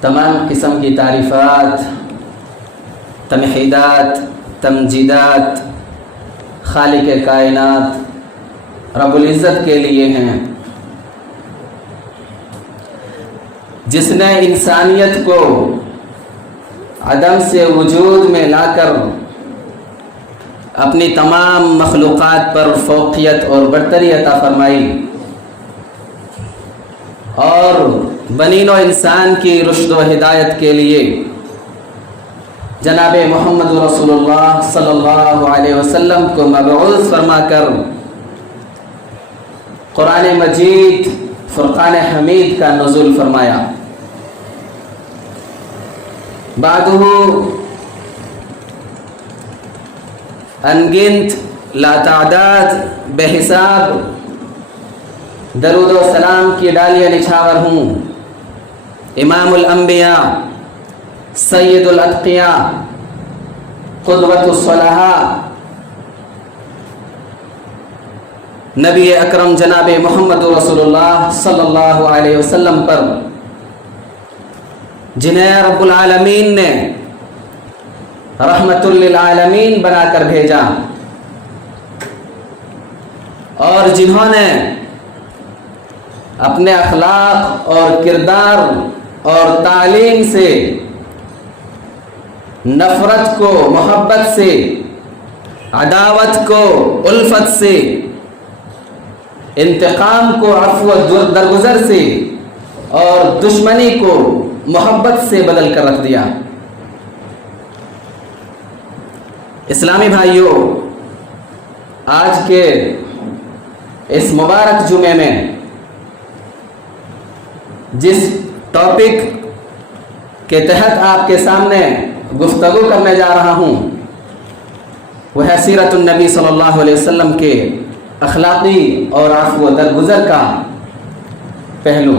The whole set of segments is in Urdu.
تمام قسم کی تعریفات، تمحیدات، تمجیدات خالق کائنات رب العزت کے لیے ہیں، جس نے انسانیت کو عدم سے وجود میں لا کر اپنی تمام مخلوقات پر فوقیت اور برتری عطا فرمائی اور بنین و انسان کی رشد و ہدایت کے لیے جناب محمد رسول اللہ صلی اللہ علیہ وسلم کو مبعوث فرما کر قرآن مجید فرقان حمید کا نزول فرمایا۔ بعدہ انگنت لا تعداد بے حساب درود و سلام کی ڈالیاں نچھاور ہوں امام الانبیاء، سید الاتقیاء، قدوۃ الصلحاء نبی اکرم جناب محمد رسول اللہ صلی اللہ علیہ وسلم پر، جنہیں رب العالمین نے رحمت للعالمین بنا کر بھیجا اور جنہوں نے اپنے اخلاق اور کردار اور تعلیم سے نفرت کو محبت سے، عداوت کو الفت سے، انتقام کو عفو و درگزر سے اور دشمنی کو محبت سے بدل کر رکھ دیا۔ اسلامی بھائیوں، آج کے اس مبارک جمعے میں جس ٹاپک کے تحت آپ کے سامنے گفتگو کرنے جا رہا ہوں وہ ہے سیرت النبی صلی اللہ علیہ وسلم کے اخلاقی اور عفو و درگزر کا پہلو۔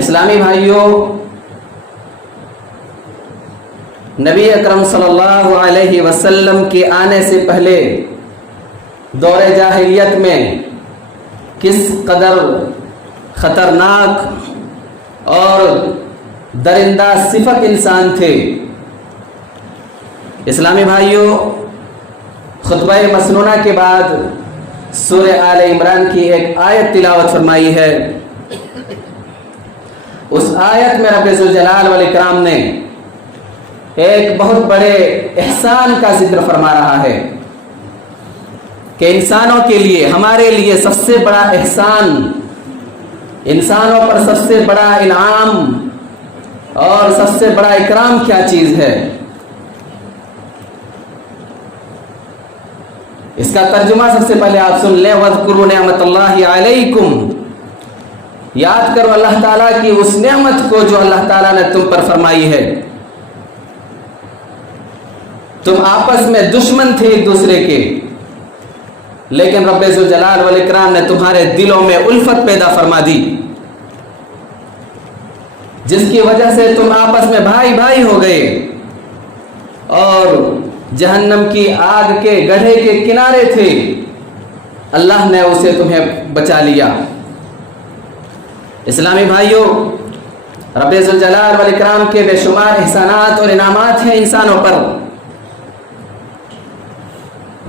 اسلامی بھائیوں، نبی اکرم صلی اللہ علیہ وسلم کے آنے سے پہلے دور جاہلیت میں کس قدر خطرناک اور درندہ صفت انسان تھے۔ اسلامی بھائیوں، خطبہ مسنونہ کے بعد سورہ آل عمران کی ایک آیت تلاوت فرمائی ہے۔ اس آیت میں رب ذوالجلال والاکرام نے ایک بہت بڑے احسان کا ذکر فرما رہا ہے کہ انسانوں کے لیے، ہمارے لیے سب سے بڑا احسان، انسانوں پر سب سے بڑا انعام اور سب سے بڑا اکرام کیا چیز ہے؟ اس کا ترجمہ سب سے پہلے آپ سن لیں۔ وَاذْكُرُوا نِعْمَةَ اللَّهِ عَلَيْكُمْ، یاد کرو اللہ تعالیٰ کی اس نعمت کو جو اللہ تعالیٰ نے تم پر فرمائی ہے۔ تم آپس میں دشمن تھے ایک دوسرے کے، لیکن رب ذوالجلال والاکرام نے تمہارے دلوں میں الفت پیدا فرما دی، جس کی وجہ سے تم آپس میں بھائی بھائی ہو گئے اور جہنم کی آگ کے گڑھے کے کنارے تھے، اللہ نے اسے تمہیں بچا لیا۔ اسلامی بھائیوں، رب ذوالجلال والاکرام کے بے شمار احسانات اور انعامات ہیں انسانوں پر،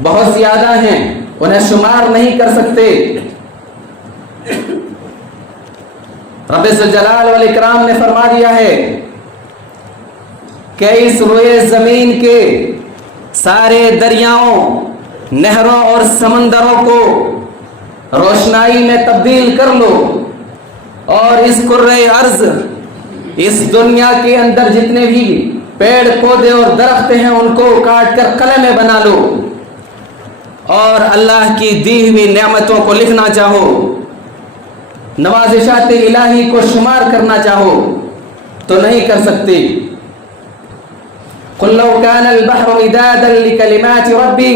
بہت زیادہ ہیں، انہیں شمار نہیں کر سکتے۔ رب ذوالجلال والاکرام نے فرما دیا ہے کہ اس روئے زمین کے سارے دریاؤں، نہروں اور سمندروں کو روشنائی میں تبدیل کر لو، اور اس کرۂ ارض، اس دنیا کے اندر جتنے بھی پیڑ پودے اور درخت ہیں ان کو کاٹ کر قلمیں بنا لو، اور اللہ کی دی ہوئی نعمتوں کو لکھنا چاہو، نوازشات الہی کو شمار کرنا چاہو تو نہیں کر سکتے۔ قل لو كان البحر مدادا لكلمات ربي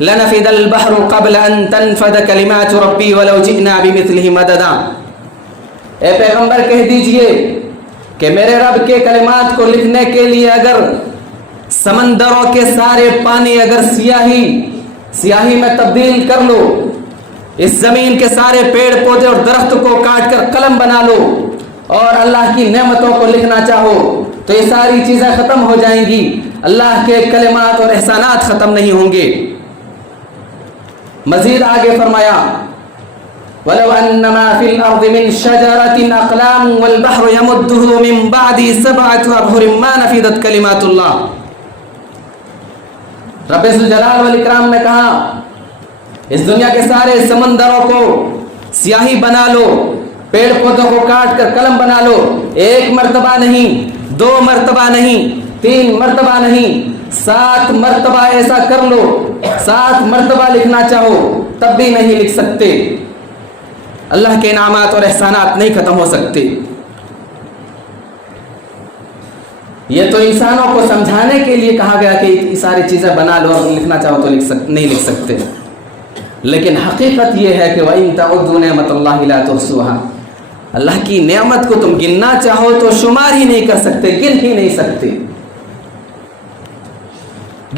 لنفد البحر قبل ان تنفد كلمات ربي ولو جئنا بمثله مددا۔ اے پیغمبر کہہ دیجئے کہ میرے رب کے کلمات کو لکھنے کے لیے اگر سمندروں کے سارے پانی اگر سیاہی میں تبدیل کر لو، اس زمین کے سارے پیڑ پودے اور درخت کو کاٹ کر قلم بنا لو، اور اللہ کی نعمتوں کو لکھنا چاہو تو یہ ساری چیزیں ختم ہو جائیں گی، اللہ کے کلمات اور احسانات ختم نہیں ہوں گے۔ مزید آگے فرمایا وَلَوْ أَنَّ مَا فِي الْأَرْضِ مِنْ شَجَرَةٍ أَقْلَامٌ وَالْبَحْرُ يَمُدُّهُ مِنْ بَعْدِهِ سَبْعَةُ أَبْحُرٍ مَا نَفِدَتْ كَلِمَاتُ اللَّهِ۔ رب ذوالجلال والاکرام نے کہا اس دنیا کے سارے سمندروں کو سیاہی بنا لو، پیڑ پودوں کو کاٹ کر قلم بنا لو، ایک مرتبہ نہیں، 2 مرتبہ نہیں، 3 مرتبہ نہیں، 7 مرتبہ ایسا کر لو، 7 مرتبہ لکھنا چاہو تب بھی نہیں لکھ سکتے۔ اللہ کے انعامات اور احسانات نہیں ختم ہو سکتے۔ یہ تو انسانوں کو سمجھانے کے لیے کہا گیا کہ یہ ساری چیزیں بنا لو اور لکھنا چاہو تو نہیں لکھ سکتے، لیکن حقیقت یہ ہے کہ وَإِن تَعُدُّوا نِعْمَتَ اللَّهِ لَا تُحْصُوهَا، اللہ کی نعمت کو تم گننا چاہو تو شمار ہی نہیں کر سکتے، گن ہی نہیں سکتے،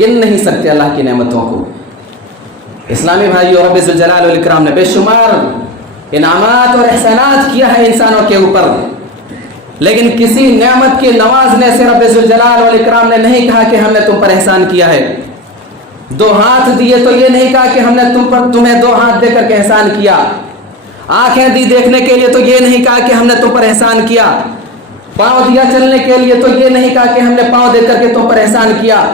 گن نہیں سکتے اللہ کی نعمتوں کو۔ اسلامی بھائیو، رب ذوالجلال والاکرام نے بے شمار انعامات اور احسانات کیا ہے انسانوں کے اوپر، لیکن کسی نعمت کے نوازنے سے رب ذوالجلال والاکرام نے نہیں کہا کہ ہم نے تم پر احسان کیا ہے۔ 2 ہاتھ دیے تو یہ نہیں کہا کہ ہم نے تمہیں 2 ہاتھ دے کر کے احسان کیا، آنکھیں دی دیکھنے کے لیے تو یہ نہیں کہا کہ ہم نے تم پر احسان کیا، پاؤں دیا چلنے کے لیے تو یہ نہیں کہا کہ ہم نے پاؤں دے کر کے تم پر احسان کیا،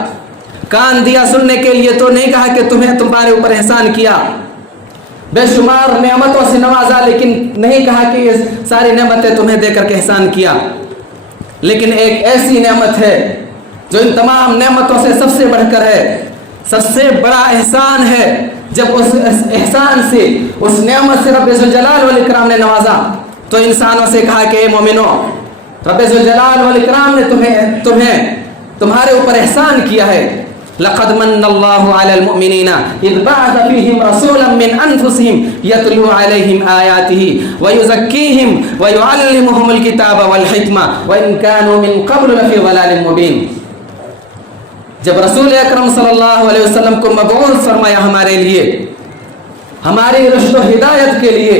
کان دیا سننے کے لیے تو نہیں کہا کہ تمہارے اوپر احسان کیا۔ بے شمار نعمتوں سے نوازا، لیکن نہیں کہا کہ یہ ساری نعمتیں تمہیں دے کر کے احسان کیا۔ لیکن ایک ایسی نعمت ہے جو ان تمام نعمتوں سے سب سے بڑھ کر ہے، سب سے بڑا احسان ہے، جب اس احسان سے، اس نعمت سے رب ذوالجلال والاکرام نے نوازا تو انسانوں سے کہا کہ اے مومنو، رب ذوالجلال والاکرام نے تمہارے اوپر احسان کیا ہے۔ لقد من اللہ علی المؤمنین اذ بعث فیہم رسولا من انفسہم یتلو علیہم آیاتہ ویزکیہم ویعلمہم الکتاب والحکمہ وان کانوا من قبل لفی ضلال مبین۔ جب رسول اکرم صلی اللہ علیہ وسلم کو مبعوث فرمایا ہمارے لیے، ہماری رشد و ہدایت کے لیے،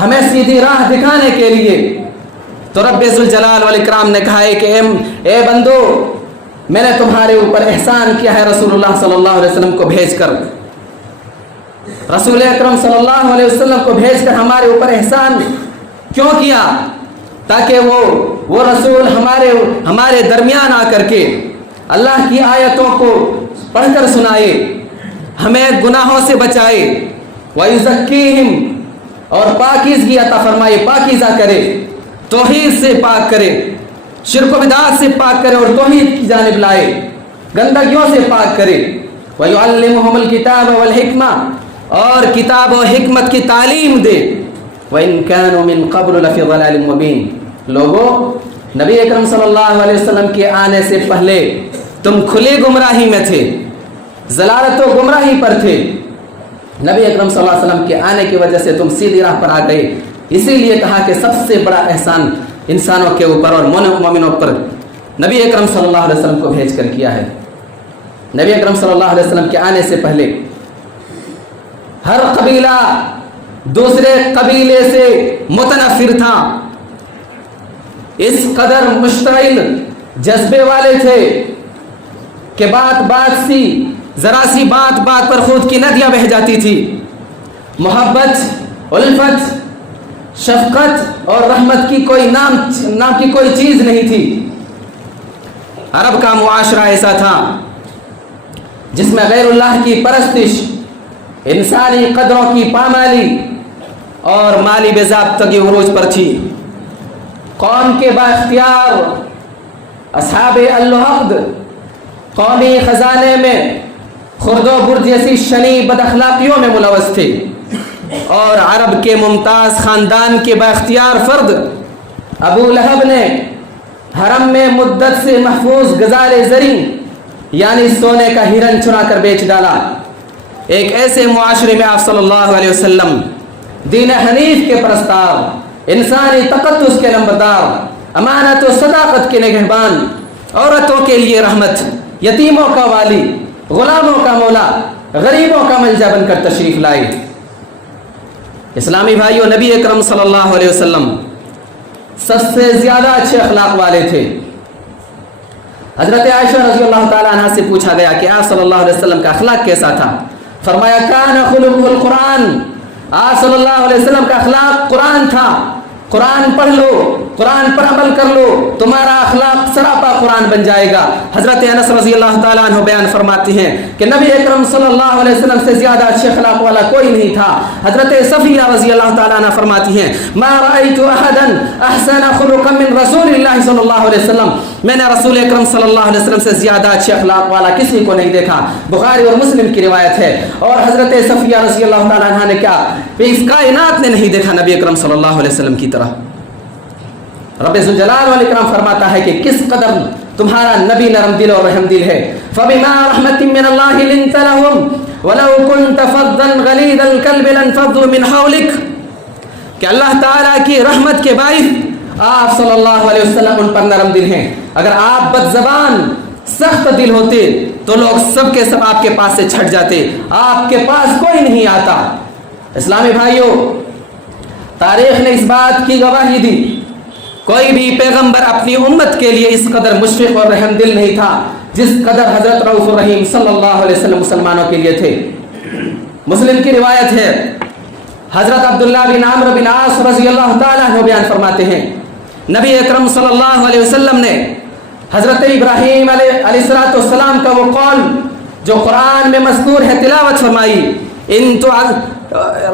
ہمیں سیدھی راہ دکھانے کے لیے، تو رب ذوالجلال والاکرام نے کہا ہے کہ اے بندو، میں نے تمہارے اوپر احسان کیا ہے رسول اللہ صلی اللہ علیہ وسلم کو بھیج کر۔ رسول اکرم صلی اللہ علیہ وسلم کو بھیج کر ہمارے اوپر احسان کیوں کیا؟ تاکہ وہ رسول ہمارے درمیان آ کر کے اللہ کی آیتوں کو پڑھ کر سنائے، ہمیں گناہوں سے بچائے، وَيُزَكِّيهِمْ، اور پاکیزگی عطا فرمائے، پاکیزہ کرے، توحید سے پاک کرے، شرک و بدعات سے پاک کرے اور توحید کی جانب لائے، گندگیوں سے پاک کرے، وَيُعَلِّمُهُمُ الْكِتَابَ وَالْحِكْمَةَ، اور کتاب و حکمت کی تعلیم دے، وَإِن كَانُوا مِن قَبْلُ لَفِي ضَلَالٍ مُبِينٍ۔ لوگوں، نبی اکرم صلی اللہ علیہ وسلم کے آنے سے پہلے تم کھلی گمراہی میں تھے، ضلالت و گمراہی پر تھے، نبی اکرم صلی اللہ علیہ وسلم کے آنے کی وجہ سے تم سیدھی راہ پر آ گئے۔ اسی لیے کہا کہ سب سے بڑا احسان انسانوں کے اوپر اور مومنوں پر نبی اکرم صلی اللہ علیہ وسلم کو بھیج کر کیا ہے۔ نبی اکرم صلی اللہ علیہ وسلم کے آنے سے پہلے ہر قبیلہ دوسرے قبیلے سے متنفر تھا، اس قدر مشتعل جذبے والے تھے کہ ذرا سی بات پر خود کی ندیاں بہہ جاتی تھی۔ محبت، الفت، شفقت اور رحمت کی کوئی نام کی کوئی چیز نہیں تھی۔ عرب کا معاشرہ ایسا تھا جس میں غیر اللہ کی پرستش، انسانی قدروں کی پامالی اور مالی بے ضابطگی عروج پر تھی۔ قوم کے بااختیار اصحاب العقد قومی خزانے میں خرد و برد جیسی شنی بد اخلاقیوں میں ملوث تھے، اور عرب کے ممتاز خاندان کے بااختیار فرد ابو لہب نے حرم میں مدت سے محفوظ غزال زریں یعنی سونے کا ہرن چرا کر بیچ ڈالا۔ ایک ایسے معاشرے میں آپ صلی اللہ علیہ وسلم دین حنیف کے پرستار، انسانی تقدس کے نمبردار، امانت و صداقت کے نگہبان، عورتوں کے لیے رحمت، یتیموں کا والی، غلاموں کا مولا، غریبوں کا ملجا بن کر تشریف لائے۔ اسلامی بھائیوں، نبی اکرم صلی اللہ علیہ وسلم سب سے زیادہ اچھے اخلاق والے تھے۔ حضرت عائشہ رضی اللہ تعالیٰ عنہ سے پوچھا گیا کہ آپ صلی اللہ علیہ وسلم کا اخلاق کیسا تھا؟ فرمایا کان خلقہ القرآن، آپ صلی اللہ علیہ وسلم کا اخلاق قرآن تھا۔ قرآن پڑھ لو، قرآن پر عمل کر لو، تمہارا اخلاق سراپا قرآن بن جائے گا۔ حضرت انس رضی اللہ تعالیٰ عنہ بیان فرماتے ہیں کہ نبی اکرم صلی اللہ علیہ وسلم سے زیادہ اچھے اخلاق والا کوئی نہیں تھا۔ حضرت صفیہ رضی اللہ تعالیٰ عنہ فرماتی ہیں ما رأیت احدا احسن خلقا من رسول اللہ صلی اللہ علیہ وسلم، میں نے رسول اکرم صلی اللہ علیہ وسلم سے زیادہ اچھے اخلاق والا کسی کو نہیں دیکھا۔ بخاری اور مسلم کی روایت ہے۔ اور حضرت صفیہ رضی اللہ تعالیٰ عنہ نے کیا اس کائنات نے نہیں دیکھا نبی اکرم صلی اللہ علیہ وسلم کی طرح۔ رب ذوالجلال والاکرام فرماتا ہے کہ کس قدر تمہارا نبی نرم دل اور رحم دل ہے۔ فبما رحمت من اللہ لنت لهم ولو كنت فظا غلیظ القلب لانفضوا من حولك، کہ اللہ تعالیٰ کی رحمت کے باعث آپ صلی اللہ علیہ وسلم ان پر نرم دل ہیں۔ اگر آپ بد زبان سخت دل ہوتے تو لوگ سب کے سب آپ کے پاس سے چھٹ جاتے، آپ کے پاس کوئی نہیں آتا۔ اسلامی بھائیوں، تاریخ نے اس بات کی گواہی دی، کوئی بھی پیغمبر اپنی امت کے لیے اس قدر مشفق اور رحم دل نہیں تھا جس قدر حضرت رؤوف الرحیم صلی اللہ علیہ وسلم مسلمانوں کے لیے تھے۔ مسلم کی روایت ہے، حضرت عبداللہ بن عمرو بن عاص رضی اللہ تعالیٰ عنہ بیان فرماتے ہیں نبی اکرم صلی اللہ علیہ وسلم نے حضرت ابراہیم علیہ السلام کا وہ قول جو قرآن میں مذکور ہے تلاوت فرمائی،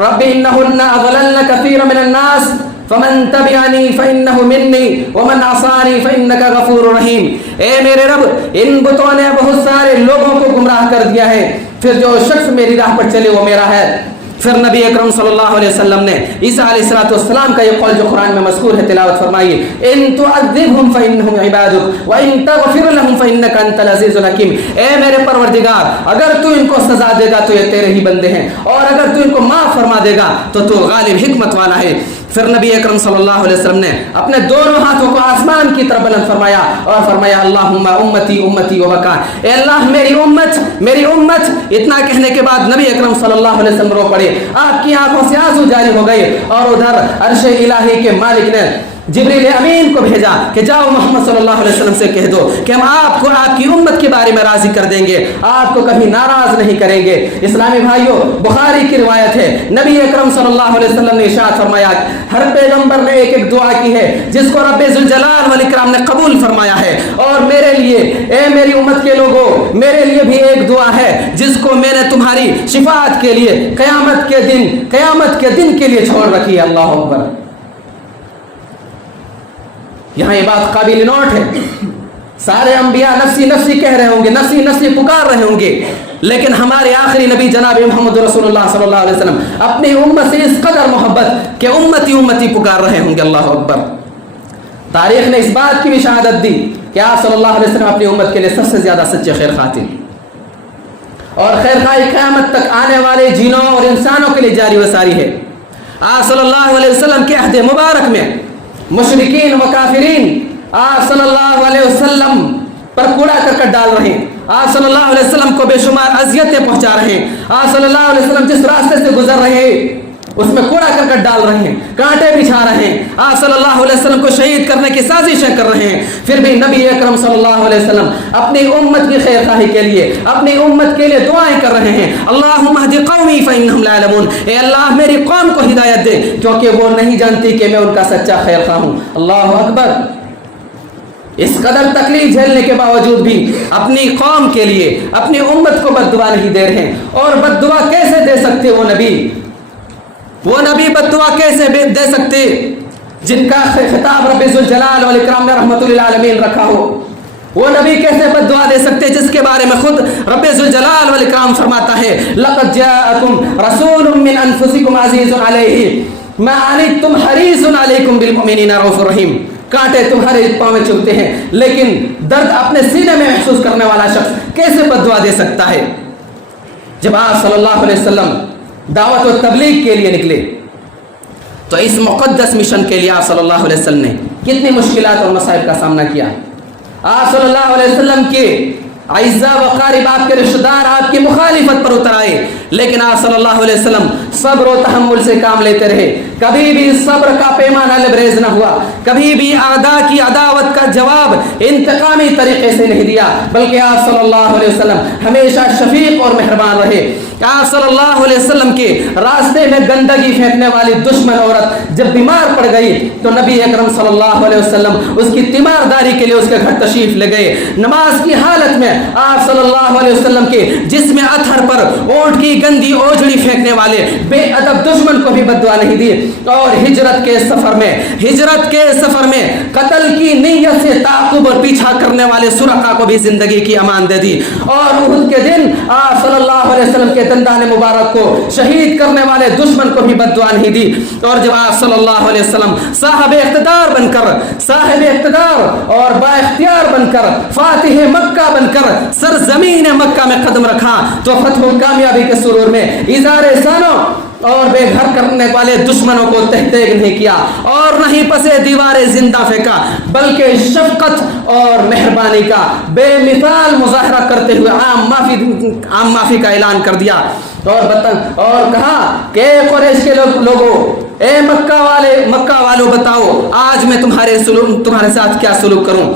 رب انہن اضللن کثیر من الناس فمن تبعنی فانہ منی ومن عصانی فانک غفور رحیم، اے میرے رب ان بتوں نے بہت سارے لوگوں کو گمراہ کر دیا ہے، پھر جو شخص میری راہ پر چلے وہ میرا ہے۔ پھر نبی اکرم صلی اللہ علیہ وسلم نے عیسیٰ علیہ السلام کا یہ قول جو قرآن میں مذکور ہے تلاوت فرمائی، ان تعذبهم فانهم عبادک وان تغفر لهم فانک انت العزیز الحکیم، اے میرے پروردگار اگر تو ان کو سزا دے گا تو یہ تیرے ہی بندے ہیں، اور اگر تو ان کو معاف فرما دے گا تو تو غالب حکمت والا ہے۔ پھر نبی اکرم صلی اللہ علیہ وسلم نے اپنے دونوں ہاتھوں کو آسمان کی طرف بلند فرمایا اور فرمایا اللہم امتی امتی وبکا، اے اللہ میری امت میری امت۔ اتنا کہنے کے بعد نبی اکرم صلی اللہ علیہ وسلم رو پڑے، آپ کی آنکھوں سے آنسو جاری ہو گئے، اور ادھر عرش الہی کے مالک نے جبریل امین کو بھیجا کہ جاؤ محمد صلی اللہ علیہ وسلم سے کہہ دو کہ ہم آپ کو آپ کی امت کے بارے میں راضی کر دیں گے، آپ کو کبھی ناراض نہیں کریں گے۔ اسلامی بھائیوں، بخاری کی روایت ہے نبی اکرم صلی اللہ علیہ وسلم نے ارشاد فرمایا ہر پیغمبر نے ایک ایک دعا کی ہے جس کو رب ذوالجلال والاکرام نے قبول فرمایا ہے، اور میرے لیے اے میری امت کے لوگوں میرے لیے بھی ایک دعا ہے جس کو میں نے تمہاری شفاعت کے لیے قیامت کے دن کے لیے چھوڑ رکھی ہے۔ اللہ اکبر۔ یہاں یہ بات قابل نوٹ ہے، سارے انبیاء نفسی نفسی کہہ رہے ہوں گے، نفسی نفسی پکار رہے ہوں گے، لیکن ہمارے آخری نبی جناب محمد رسول اللہ صلی اللہ علیہ وسلم اپنی امت سے اس قدر محبت کہ امتی امتی پکار رہے ہوں گے۔ اللہ اکبر۔ تاریخ نے اس بات کی بھی شہادت دی کہ آپ صلی اللہ علیہ وسلم اپنی امت کے لیے سب سے زیادہ سچے خیر خواہ تھے، اور خیر خواہی قیامت تک آنے والے جنوں اور انسانوں کے لیے جاری و ساری ہے۔ آپ صلی اللہ علیہ وسلم کے عہد مبارک میں مشرکین و کافرین آپ صلی اللہ علیہ وسلم پر کوڑا کرکٹ ڈال رہے ہیں، آپ صلی اللہ علیہ وسلم کو بے شمار اذیتیں پہنچا رہے ہیں، آپ صلی اللہ علیہ وسلم جس راستے سے گزر رہے ہیں اس میں کوڑا کرکٹ ڈال رہے ہیں، کانٹے بچھا رہے ہیں، آپ صلی اللہ علیہ وسلم کو شہید کرنے کی سازشیں کر رہے ہیں، پھر بھی نبی اکرم صلی اللہ علیہ وسلم اپنی امت کی خیر خواہی کے لیے اپنی امت کے لیے دعائیں کر رہے ہیں۔ اللہم اہد قومی فانہم لا یعلمون، اے اللہ میری قوم کو ہدایت دے کیونکہ وہ نہیں جانتی کہ میں ان کا سچا خیر خواہ ہوں۔ اللہ اکبر۔ اس قدر تکلیف جھیلنے کے باوجود بھی اپنی قوم کے لیے اپنی امت کو بد دعا نہیں دے رہے ہیں، اور بد دعا کیسے دے سکتے وہ نبی بد دعا کیسے دے سکتے جن کا خطاب رب ذوالجلال والاکرام نے رحمت للعالمین رکھا ہو؟ وہ نبی کیسے بد دعا دے سکتے جس کے بارے میں خود رب ذوالجلال والاکرام فرماتا ہے لقد جاءکم رسول من انفسکم عزیز علیہ ما عنتم حریص علیکم بالمؤمنین رؤوف رحیم۔ کانٹے تمہارے پاؤں میں چبھتے ہیں لیکن درد اپنے سینے میں محسوس کرنے والا شخص کیسے بد دعا دے سکتا ہے؟ جب آپ صلی اللہ علیہ وسلم دعوت و تبلیغ کے لیے نکلے تو اس مقدس مشن کے لیے آپ صلی اللہ علیہ وسلم نے کتنی مشکلات اور مصائب کا سامنا کیا۔ آپ صلی اللہ علیہ وسلم کے اعزاء و قارب آپ کے رشتہ دار آپ کی مخالفت پر اتر آئے، لیکن آپ صلی اللہ علیہ وسلم صبر و تحمل سے کام لیتے رہے. کبھی بھی صبر کا پیمانہ لبریز نہ ہوا, کبھی بھی اعداء کی عداوت کا جواب انتقامی طریقے سے نہیں دیا, بلکہ آپ صلی اللہ علیہ وسلم ہمیشہ شفیق اور مہربان رہے. آپ صلی اللہ علیہ وسلم کے راستے میں گندگی پھینکنے والی دشمن عورت جب بیمار پڑ گئی تو نبی اکرم صلی اللہ علیہ وسلم اس کی تیمارداری کے لیے اس کے گھر تشریف لے گئے. نماز کی حالت میں آپ صلی اللہ علیہ وسلم کے جسم اطہر پر اونٹ کی گندی اوجڑی پھینکنے والے بے ادب دشمن کو بھی بددعا نہیں دی. اور ہجرت کے سفر میں قتل کی نیت سے تعاقب اور پیچھا کرنے والے سرقہ کو بھی زندگی کی امان دے دی. اور احد کے دن آپ صلی اللہ علیہ وسلم کے دندان مبارک کو شہید کرنے والے دشمن کو بھی بددعا نہیں دی. اور جب آپ صلی اللہ علیہ وسلم صاحب اقتدار اور با اختیار بن کر فاتح مکہ بن کر سرزمین مکہ میں قدم رکھا تو فتح و کامیابی کے سرور میں اظہار احسانوں اور بے گھر کرنے والے دشمنوں کو تحتیگ نہیں کیا اور نہ ہی پسے دیوار زندہ پھینکا, بلکہ شفقت اور مہربانی کا بے مثال مظاہرہ کرتے ہوئے عام معافی کا اعلان کر دیا. اور کہا کہ قریش کے لوگوں, اے مکہ والوں بتاؤ آج میں تمہارے ساتھ کیا سلوک کروں.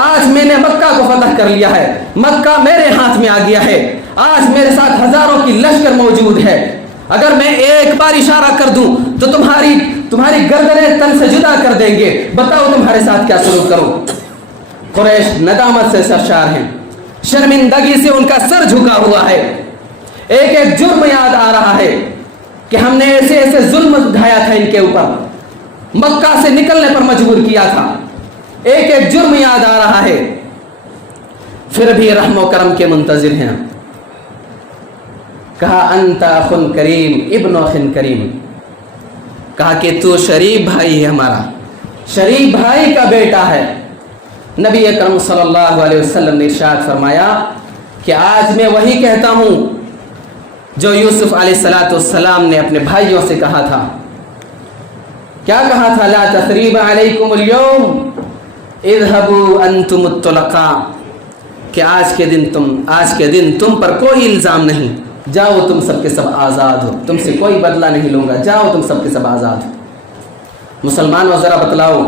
آج میں نے مکہ کو فتح کر لیا ہے, مکہ میرے ہاتھ میں آ گیا ہے, آج میرے ساتھ ہزاروں کی لشکر موجود ہے. اگر میں ایک بار اشارہ کر دوں تو تمہاری گردنیں تن سے جدا کر دیں گے. بتاؤ تمہارے ساتھ کیا سلوک کروں. قریش ندامت سے سرشار ہیں, شرمندگی سے ان کا سر جھکا ہوا ہے. ایک جرم یاد آ رہا ہے کہ ہم نے ایسے ظلم ڈھایا تھا ان کے اوپر, مکہ سے نکلنے پر مجبور کیا تھا. ایک جرم یاد آ رہا ہے, پھر بھی رحم و کرم کے منتظر ہیں. کہا انت اخ کریم ابن اخ کریم, کہا کہ تو شریف بھائی ہے, ہمارا شریف بھائی کا بیٹا ہے. نبی اکرم صلی اللہ علیہ وسلم نے ارشاد فرمایا کہ آج میں وہی کہتا ہوں جو یوسف علیہ السلام نے اپنے بھائیوں سے کہا تھا. کیا کہا تھا؟ لا تثریب علیکم اليوم اذهبوا انتم الطلقاء, کہ آج کے دن تم پر کوئی الزام نہیں, جاؤ تم سب کے سب آزاد ہو, تم سے کوئی بدلہ نہیں لوں گا, جاؤ تم سب کے سب آزاد ہو. مسلمانوں ذرا بتلاؤ,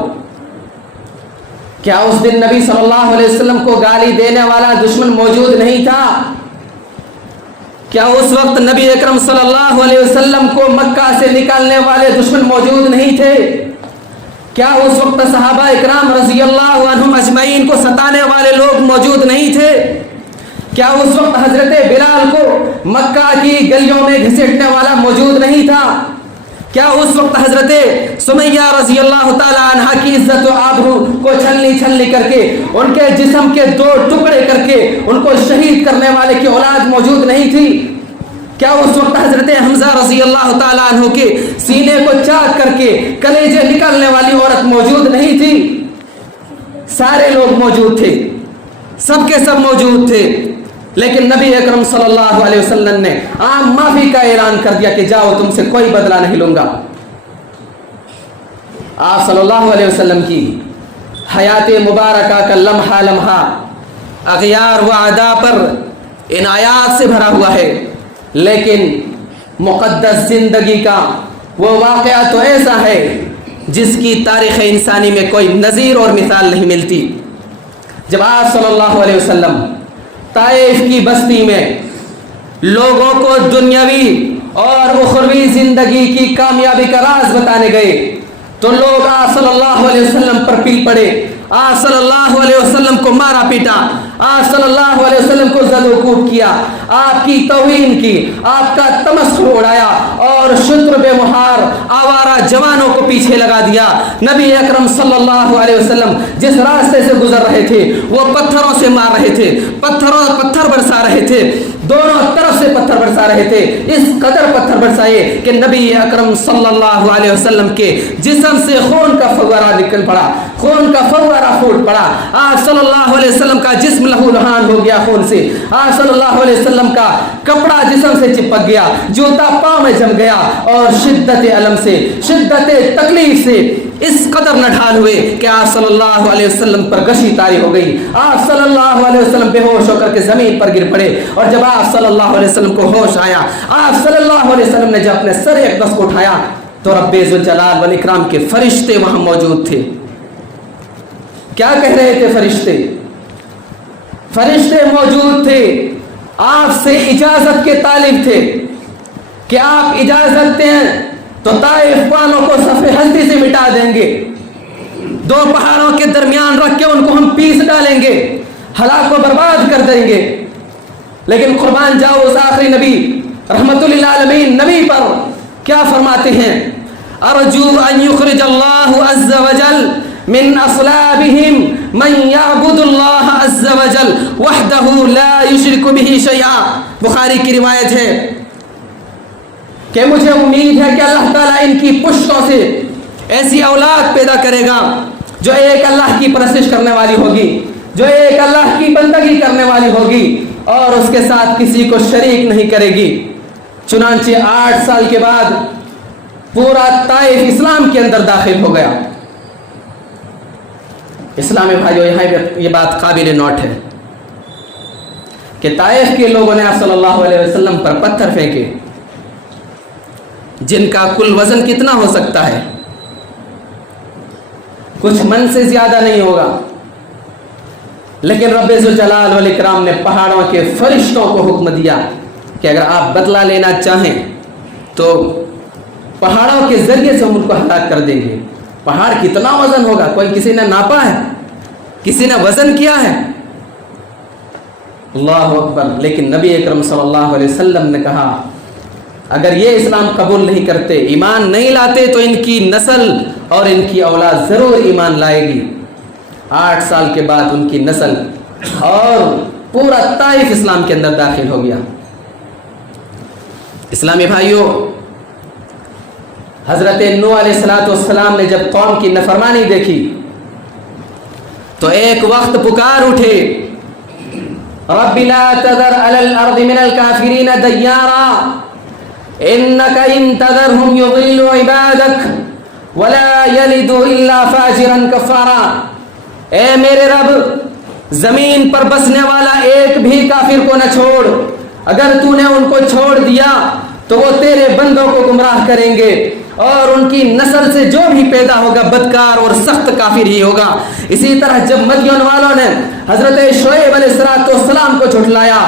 کیا اس دن نبی صلی اللہ علیہ وسلم کو گالی دینے والا دشمن موجود نہیں تھا؟ کیا اس وقت نبی اکرم صلی اللہ علیہ وسلم کو مکہ سے نکالنے والے دشمن موجود نہیں تھے؟ کیا اس وقت صحابہ اکرام رضی اللہ عنہم اجمعین کو ستانے والے لوگ موجود نہیں تھے؟ کیا اس وقت حضرت بلال کو مکہ کی گلیوں میں گھسیٹنے والا موجود نہیں تھا؟ کیا اس وقت حضرت سمیہ رضی اللہ تعالی عنہا کی عزت و آبرو کو چھلنی کر کے ان کے جسم کے 2 ٹکڑے کر کے ان کو شہید کرنے والے کی اولاد موجود نہیں تھی؟ کیا اس وقت حضرت حمزہ رضی اللہ تعالی عنہ کے سینے کو چاک کر کے کلیجے نکالنے والی عورت موجود نہیں تھی؟ سارے لوگ موجود تھے, سب کے سب موجود تھے, لیکن نبی اکرم صلی اللہ علیہ وسلم نے عام معافی کا اعلان کر دیا کہ جاؤ تم سے کوئی بدلہ نہیں لوں گا. آپ صلی اللہ علیہ وسلم کی حیات مبارکہ کا لمحہ اغیار و اعداء پر عنایات سے بھرا ہوا ہے, لیکن مقدس زندگی کا وہ واقعہ تو ایسا ہے جس کی تاریخ انسانی میں کوئی نظیر اور مثال نہیں ملتی. جب آپ صلی اللہ علیہ وسلم طائف کی بستی میں لوگوں کو دنیاوی اور اخروی زندگی کی کامیابی کا راز بتانے گئے تو لوگ آپ صلی اللہ علیہ وسلم پر پل پڑے, آپ صلی اللہ علیہ وسلم کو مارا پیٹا, آپ صلی اللہ علیہ وسلم کو زد و کوب کیا, آپ کی توہین کی, آپ کا تمسخر اڑایا اور شتر بے مہار آوارہ جوانوں کو پیچھے لگا دیا. نبی اکرم صلی اللہ علیہ وسلم جس راستے سے گزر رہے تھے وہ پتھروں سے مار رہے تھے, پتھر برسا رہے تھے, دونوں طرف سے پتھر برسا رہے تھے. اس قدر پتھر برسائے کہ نبی اکرم صلی اللہ علیہ وسلم کے جسم سے خون کا فوارہ نکل پڑا, خون کا فوارہ پھوٹ پڑا. آپ صلی اللہ علیہ وسلم کا جسم لہو لہان ہو گیا خون سے, آپ صلی اللہ علیہ وسلم کا کپڑا جسم سے چپک گیا, جوتا پاؤں میں جم گیا, اور شدت علم سے, شدت تکلیف سے اس قدر نڈھال ہوئے کہ آپ صلی اللہ علیہ وسلم پر غشی طاری ہو گئی. آپ صلی اللہ علیہ وسلم بے ہوش ہو کر کے زمین پر گر پڑے. اور جب آپ صلی اللہ علیہ وسلم کو ہوش آیا, آپ صلی اللہ علیہ وسلم نے جب اپنے سر اقدس کو اٹھایا تو رب ذوالجلال والاکرام کے فرشتے وہاں موجود تھے. کیا کہہ رہے تھے فرشتے؟ فرشتے موجود تھے, آپ سے اجازت کے طالب تھے کہ آپ اجازت دیں تو طائف والوں کو صفحے ہستی سے مٹا دیں گے, دو پہاڑوں کے درمیان رکھ کے ان کو ہم پیس ڈالیں گے, ہلاک و برباد کر دیں گے. لیکن قربان جاؤ اس آخری نبی رحمت للعالمین نبی پر کیا فرماتے ہیں؟ ارجو ان یخرج اللہ عز وجل من اصلابهم من یعبد اللہ عز وجل وحدہ لا یشرک به شیئا. بخاری کی روایت ہے کہ مجھے امید ہے کہ اللہ تعالیٰ ان کی پشتوں سے ایسی اولاد پیدا کرے گا جو ایک اللہ کی پرستش کرنے والی ہوگی, جو ایک اللہ کی بندگی کرنے والی ہوگی اور اس کے ساتھ کسی کو شریک نہیں کرے گی. چنانچہ 8 سال کے بعد پورا طائف اسلام کے اندر داخل ہو گیا. اسلامی بھائیو, یہاں یہ بات قابل نوٹ ہے کہ طائف کے لوگوں نے آپ صلی اللہ علیہ وسلم پر پتھر پھینکے جن کا کل وزن کتنا ہو سکتا ہے؟ کچھ من سے زیادہ نہیں ہوگا. لیکن رب ذوالجلال والاکرام نے پہاڑوں کے فرشتوں کو حکم دیا کہ اگر آپ بدلہ لینا چاہیں تو پہاڑوں کے ذریعے سے ہم ان کو ہلاک کر دیں گے. پہاڑ کتنا وزن ہوگا؟ کوئی کسی نے ناپا ہے؟ کسی نے وزن کیا ہے؟ اللہ اکبر. لیکن نبی اکرم صلی اللہ علیہ وسلم نے کہا اگر یہ اسلام قبول نہیں کرتے, ایمان نہیں لاتے, تو ان کی نسل اور ان کی اولاد ضرور ایمان لائے گی. 8 سال کے بعد ان کی نسل اور پورا طائف اسلام کے اندر داخل ہو گیا. اسلامی بھائیوں, حضرت نوح علیہ السلام نے جب قوم کی نافرمانی دیکھی تو ایک وقت پکار اٹھے, رب لا تذر علی الارض من الکافرین دیارا انک ان تذرهم یضلوا عبادک ولا یلدوا الا فاجرا کفارا. اے میرے رب, زمین پر بسنے والا ایک بھی کافر کو نہ چھوڑ, اگر تو نے ان کو چھوڑ دیا تو وہ تیرے بندوں کو گمراہ کریں گے اور ان کی نسل سے جو بھی پیدا ہوگا بدکار اور سخت کافر ہی ہوگا. اسی طرح جب مدین والوں نے حضرت شعیب علیہ السلام کو جھٹلایا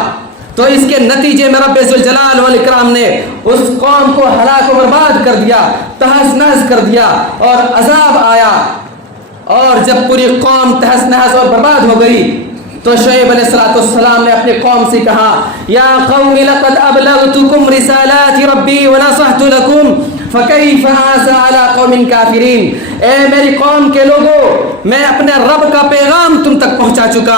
تو اس کے نتیجے میں رب ذوالجلال والاکرام نے اس قوم کو ہلاک و برباد کر دیا, تہس نہس کر دیا اور عذاب آیا. اور جب پوری قوم تہس نہس اور برباد ہو گئی تو شعیب علیہ السلام نے اپنی قوم سے کہا یا قوم لقد ابلغتکم رسالات ربی ونصحت لکم فکیف آسى علی قوم کافرین. اے میری قوم کے لوگوں, میں اپنے رب کا پیغام تم تک پہنچا چکا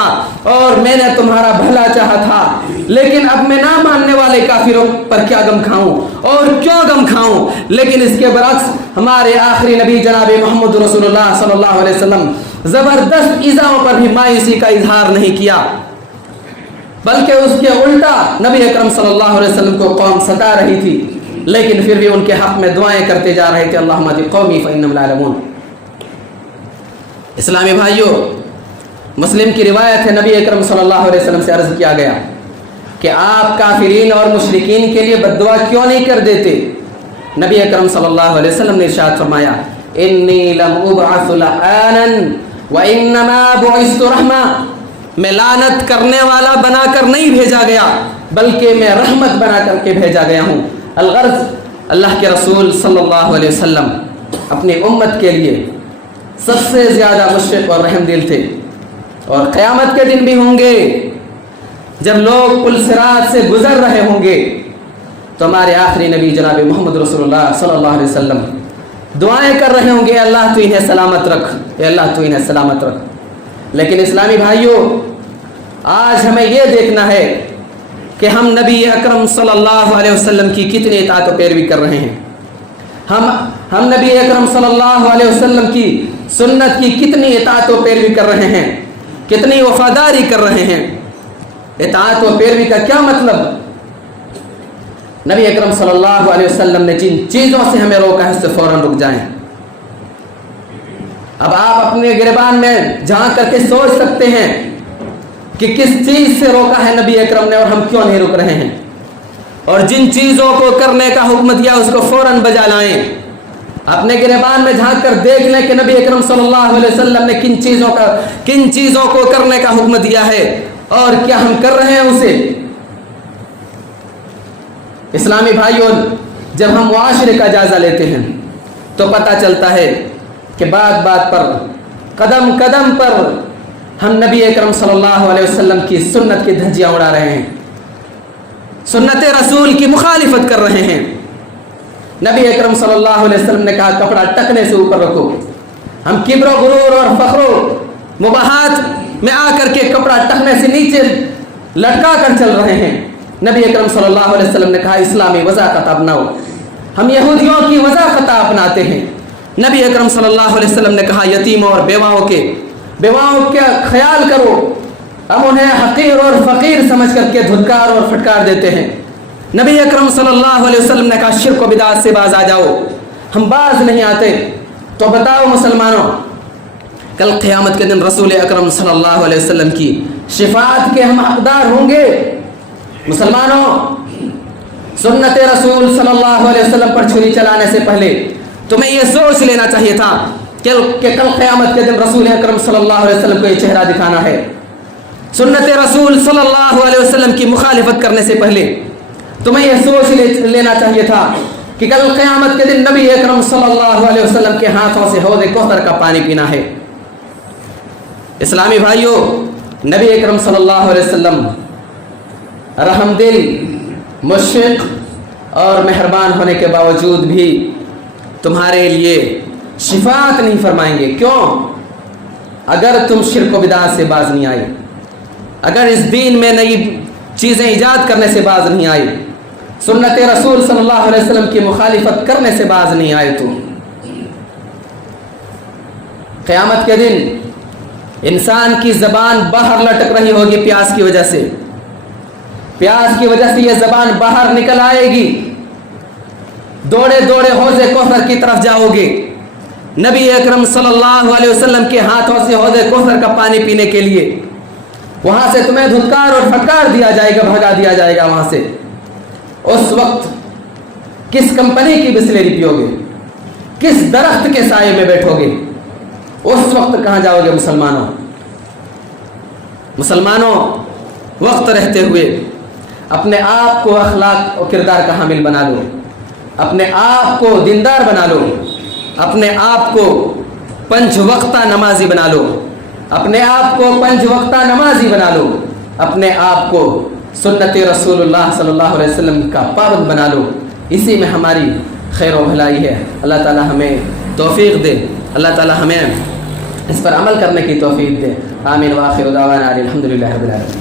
اور میں نے تمہارا بھلا چاہا تھا, لیکن اب میں نہ ماننے والے کافروں پر کیا غم کھاؤں اور کیوں غم کھاؤں. لیکن اس کے برعکس ہمارے آخری نبی جناب محمد رسول اللہ صلی اللہ علیہ وسلم زبردست ایذاؤں پر بھی مایوسی کا اظہار نہیں کیا, بلکہ اس کے الٹا نبی اکرم صلی اللہ علیہ وسلم کو قوم ستا رہی تھی, لیکن پھر بھی ان کے حق میں دعائیں کرتے جا رہے تھے, اللہم اہد قومی فانہم لا یعلمون. اسلامی بھائیوں, مسلم کی روایت ہے نبی اکرم صلی اللہ علیہ وسلم سے عرض کیا گیا کہ آپ کافرین اور مشرکین کے لیے بد دعا کیوں نہیں کر دیتے؟ نبی اکرم صلی اللہ علیہ وسلم نے ارشاد فرمایا انی لم ابعث لعانا وانما بعثت رحمہ. میں لعنت کرنے والا بنا کر نہیں بھیجا گیا بلکہ میں رحمت بنا کر کے بھیجا گیا ہوں. الغرض, اللہ کے رسول صلی اللہ علیہ وسلم اپنی امت کے لیے سب سے زیادہ مشفق اور رحم دل تھے. اور قیامت کے دن بھی ہوں گے جب لوگ پل صراط سے گزر رہے ہوں گے تو ہمارے آخری نبی جناب محمد رسول اللہ صلی اللہ علیہ وسلم دعائیں کر رہے ہوں گے, اللہ تو انہیں سلامت رکھ, اے اللہ تو انہیں سلامت رکھ. لیکن اسلامی بھائیوں, آج ہمیں یہ دیکھنا ہے کہ ہم نبی اکرم صلی اللہ علیہ وسلم کی کتنی اطاعت و پیروی کر رہے ہیں. ہم نبی اکرم صلی اللہ علیہ وسلم کی سنت کی کتنی اطاعت و پیروی کر رہے ہیں, کتنی وفاداری کر رہے ہیں. اطاعت و پیروی کا کیا مطلب؟ نبی اکرم صلی اللہ علیہ وسلم نے جن چیزوں سے ہمیں روکا ہے اس سے فوراً رک جائیں. اب آپ اپنے گریبان میں جھانک کر کے سوچ سکتے ہیں کہ کس چیز سے روکا ہے نبی اکرم نے اور ہم کیوں نہیں رک رہے ہیں، اور جن چیزوں کو کرنے کا حکم دیا اس کو فوراً بجا لائیں۔ اپنے گریبان میں جھانک کر دیکھ لیں کہ نبی اکرم صلی اللہ علیہ وسلم نے کن چیزوں کو کرنے کا حکم دیا ہے اور کیا ہم کر رہے ہیں اسے۔ اسلامی بھائیوں، جب ہم معاشرے کا جائزہ لیتے ہیں تو پتہ چلتا ہے کہ بات بات پر، قدم قدم پر ہم نبی اکرم صلی اللہ علیہ وسلم کی سنت کی دھجیاں اڑا رہے ہیں، سنت رسول کی مخالفت کر رہے ہیں۔ نبی اکرم صلی اللہ علیہ وسلم نے کہا کپڑا ٹکنے سے اوپر رکھو، ہم کبر و غرور اور فخر و مباحات میں آ کر کے کپڑا ٹکنے سے نیچے لٹکا کر چل رہے ہیں۔ نبی اکرم صلی اللہ علیہ وسلم نے کہا اسلامی وضاحت اپناؤ، ہم یہودیوں کی وضاحت اپناتے ہیں۔ نبی اکرم صلی اللہ علیہ وسلم نے کہا یتیموں اور بیواؤں کا خیال کرو، ہم انہیں حقیر اور فقیر سمجھ کر کے دھتکار اور پھٹکار دیتے ہیں۔ نبی اکرم صلی اللہ علیہ وسلم نے کہا شرک و بدعت سے باز آ جاؤ، ہم باز نہیں آتے۔ تو بتاؤ مسلمانوں، کل قیامت کے دن رسول اکرم صلی اللہ علیہ وسلم کی شفاعت کے ہم حقدار ہوں گے؟ مسلمانوں، سنت رسول صلی اللہ علیہ وسلم پر چھری چلانے سے پہلے تمہیں یہ سوچ لینا چاہیے تھا کہ کل قیامت کے دن رسول اکرم صلی اللہ علیہ وسلم کو یہ چہرہ دکھانا ہے۔ سنت رسول صلی اللہ علیہ وسلم کی مخالفت کرنے سے پہلے تمہیں یہ سوچ لینا چاہیے تھا کہ کل قیامت کے دن نبی اکرم صلی اللہ علیہ وسلم کے ہاتھوں سے حوض کوثر کا پانی پینا ہے۔ اسلامی بھائیوں، نبی اکرم صلی اللہ علیہ وسلم رحم دل، مشفق اور مہربان ہونے کے باوجود بھی تمہارے لیے شفاعت نہیں فرمائیں گے۔ کیوں؟ اگر تم شرک و بدعت سے باز نہیں آئے، اگر اس دین میں نئی چیزیں ایجاد کرنے سے باز نہیں آئے، سنت رسول صلی اللہ علیہ وسلم کی مخالفت کرنے سے باز نہیں آئے، تو قیامت کے دن انسان کی زبان باہر لٹک رہی ہوگی پیاس کی وجہ سے، پیاس کی وجہ سے یہ زبان باہر نکل آئے گی، دوڑے دوڑے حوض کوثر کی طرف جاؤ گے، نبی اکرم صلی اللہ علیہ وسلم کے ہاتھوں سے حوض کوثر کا پانی پینے کے لیے۔ وہاں سے تمہیں دھتکار اور پھٹکار دیا جائے گا، بھگا دیا جائے گا وہاں سے۔ اس وقت کس کمپنی کی بسلیری پیو گے؟ کس درخت کے سائے میں بیٹھو گے؟ اس وقت کہاں جاؤ گے؟ مسلمانوں، وقت رہتے ہوئے اپنے آپ کو اخلاق و کردار کا حامل بنا لو، اپنے آپ کو دیندار بنا لو، اپنے آپ کو 5 وقتہ نمازی بنا لو، اپنے آپ کو 5 وقتہ نمازی بنا لو، اپنے آپ کو سنت رسول اللہ صلی اللہ علیہ وسلم کا پابند بنا لو۔ اسی میں ہماری خیر و بھلائی ہے۔ اللہ تعالی ہمیں توفیق دے، اللہ تعالی ہمیں اس پر عمل کرنے کی توفیق دے۔ آمین وآخر دعوانا الحمدللہ رب العالمین۔